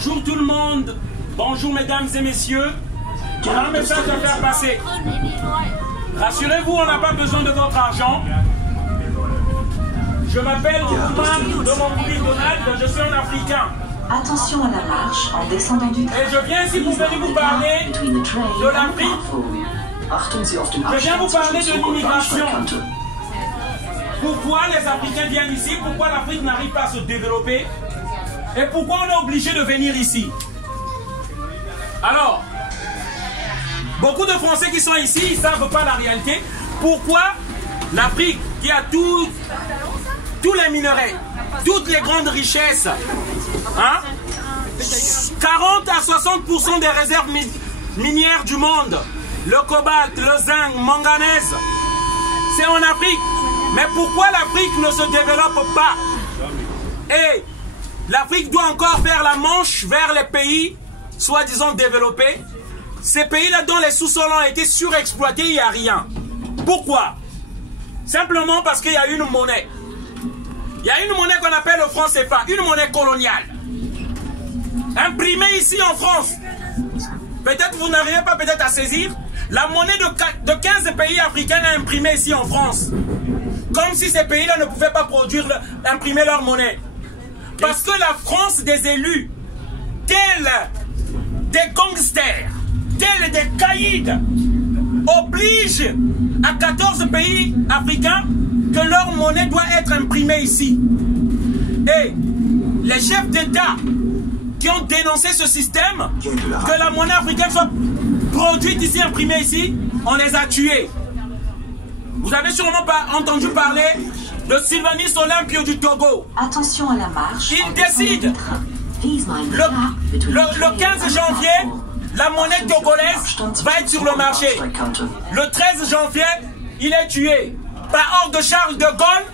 Bonjour tout le monde, bonjour mesdames et messieurs. J'ai un message à faire passer. Rassurez-vous, on n'a pas besoin de votre argent. Je m'appelle Romain de mon pays Donald, je suis un Africain. Attention à la marche en descendant du train. Et je viens ici pour venir vous parler de l'Afrique. Je viens vous parler de l'immigration. Pourquoi les Africains viennent ici? Pourquoi l'Afrique n'arrive pas à se développer? Et pourquoi on est obligé de venir ici? Alors, beaucoup de Français qui sont ici, ils ne savent pas la réalité. Pourquoi l'Afrique, qui a tous les minerais, toutes les grandes richesses, hein, 40 à 60% des réserves minières du monde, le cobalt, le zinc, manganèse, c'est en Afrique. Mais pourquoi l'Afrique ne se développe pas? Et l'Afrique doit encore faire la manche vers les pays soi-disant développés. Ces pays-là dont les sous-sols ont été surexploités, il n'y a rien. Pourquoi? Simplement parce qu'il y a une monnaie. Il y a une monnaie qu'on appelle le franc CFA, une monnaie coloniale. Imprimée ici en France. Peut-être vous n'arrivez pas peut-être à saisir. La monnaie de 15 pays africains est imprimée ici en France. Comme si ces pays-là ne pouvaient pas imprimer leur monnaie. Parce que la France des élus, tels des gangsters, tels des caïds, oblige à 14 pays africains que leur monnaie doit être imprimée ici. Et les chefs d'État qui ont dénoncé ce système, que la monnaie africaine soit produite ici, imprimée ici, on les a tués. Vous avez sûrement pas entendu parler de Sylvanus Olympio du Togo. Attention à la marche. Il décide le 15 janvier, la monnaie togolaise va être sur le marché. Le 13 janvier, il est tué par ordre de Charles de Gaulle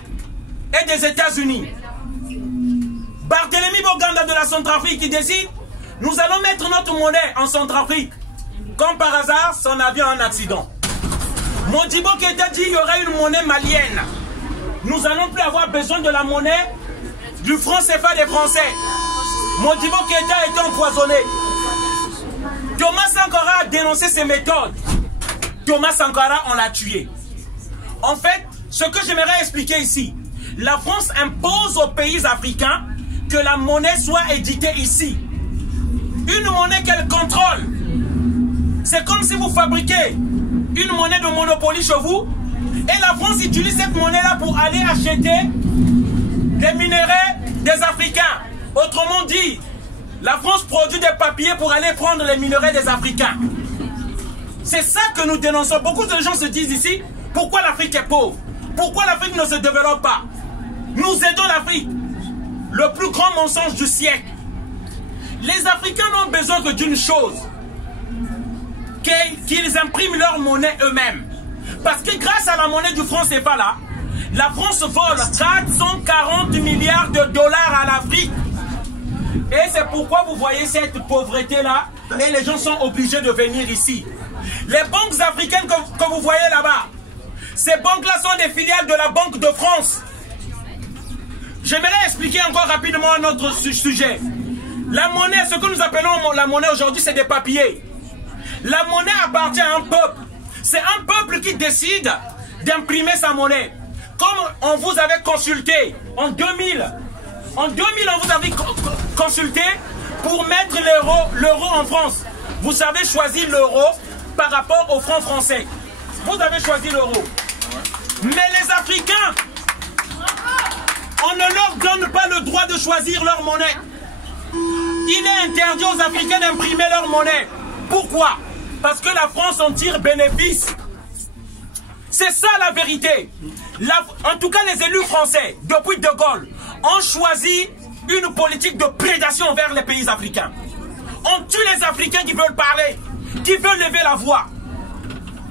et des États-Unis. Barthélemy Boganda de la Centrafrique qui décide, nous allons mettre notre monnaie en Centrafrique. Comme par hasard, son avion a un accident. Modibo Keïta dit qu'il y aurait une monnaie malienne. Nous n'allons plus avoir besoin de la monnaie du franc CFA des Français. Modibo Keïta a été empoisonné. Thomas Sankara a dénoncé ces méthodes. Thomas Sankara, on l'a tué. En fait, ce que j'aimerais expliquer ici, la France impose aux pays africains que la monnaie soit éditée ici. Une monnaie qu'elle contrôle. C'est comme si vous fabriquez une monnaie de Monopoly chez vous et la France utilise cette monnaie-là pour aller acheter des minéraux des Africains. Autrement dit, la France produit des papiers pour aller prendre les minéraux des Africains. C'est ça que nous dénonçons. Beaucoup de gens se disent ici, pourquoi l'Afrique est pauvre? Pourquoi l'Afrique ne se développe pas? Nous aidons l'Afrique. Le plus grand mensonge du siècle. Les Africains n'ont besoin que d'une chose, qu'ils impriment leur monnaie eux-mêmes. Parce que grâce à la monnaie du franc CFA là, la France vole 440 milliards de dollars à l'Afrique. Et c'est pourquoi vous voyez cette pauvreté là, et les gens sont obligés de venir ici. Les banques africaines que vous voyez là-bas, ces banques-là sont des filiales de la Banque de France. J'aimerais expliquer encore rapidement un autre sujet. La monnaie, ce que nous appelons la monnaie aujourd'hui, c'est des papiers. La monnaie appartient à un peuple. C'est un peuple qui décide d'imprimer sa monnaie. Comme on vous avait consulté en 2000. En 2000, on vous avait consulté pour mettre l'euro en France. Vous avez choisi l'euro par rapport au franc français. Vous avez choisi l'euro. Mais les Africains, on ne leur donne pas le droit de choisir leur monnaie. Il est interdit aux Africains d'imprimer leur monnaie. Pourquoi? Parce que la France en tire bénéfice. C'est ça la vérité. En tout cas, les élus français, depuis De Gaulle, ont choisi une politique de prédation vers les pays africains. On tue les Africains qui veulent parler, qui veulent lever la voix.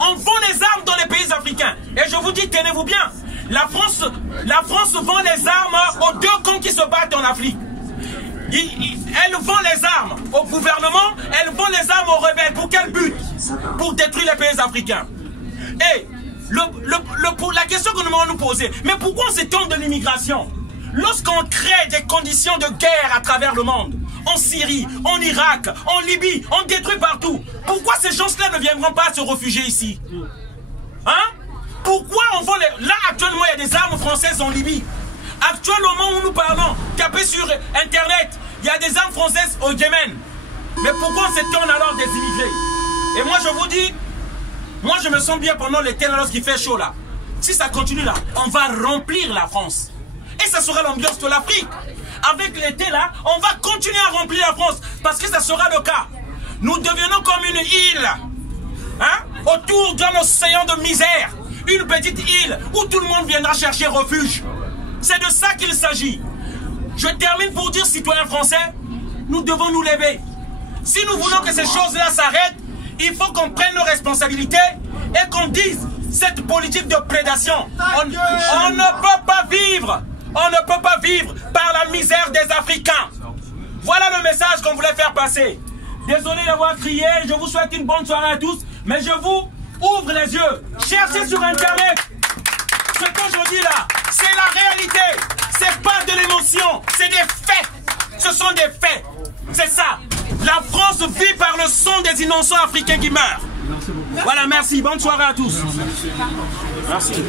On vend les armes dans les pays africains. Et je vous dis, tenez-vous bien, la France vend les armes aux deux camps qui se battent en Afrique. Elle vend les armes au gouvernement, elle vend les armes aux rebelles. Pour quel but? Pour détruire les pays africains. Et la question que nous devons nous poser, mais pourquoi on s'étonne de l'immigration? Lorsqu'on crée des conditions de guerre à travers le monde, en Syrie, en Irak, en Libye, on détruit partout. Pourquoi ces gens-là ne viendront pas se réfugier ici? Hein? Pourquoi on vend les... Là, actuellement, il y a des armes françaises en Libye. Actuellement, où nous parlons, tapez sur Internet, il y a des armes françaises au Yémen. Mais pourquoi on s'étonne alors des immigrés? Et moi, je vous dis, moi, je me sens bien pendant l'été, lorsqu'il fait chaud, là. Si ça continue, là, on va remplir la France. Et ça sera l'ambiance de l'Afrique. Avec l'été, là, on va continuer à remplir la France. Parce que ça sera le cas. Nous devenons comme une île. Hein? Autour d'un océan de misère. Une petite île où tout le monde viendra chercher refuge. C'est de ça qu'il s'agit. Je termine pour dire, citoyens français, nous devons nous lever. Si nous voulons que ces choses-là s'arrêtent, il faut qu'on prenne nos responsabilités et qu'on dise cette politique de prédation. On ne peut pas vivre. On ne peut pas vivre par la misère des Africains. Voilà le message qu'on voulait faire passer. Désolé d'avoir crié, je vous souhaite une bonne soirée à tous, mais je vous ouvre les yeux. Cherchez sur Internet. Ce que je dis là, c'est la réalité. C'est pas de l'émotion, c'est des faits. Ce sont des faits. C'est ça. La France vit par le sang des innocents africains qui meurent. Voilà, merci. Bonne soirée à tous. Merci.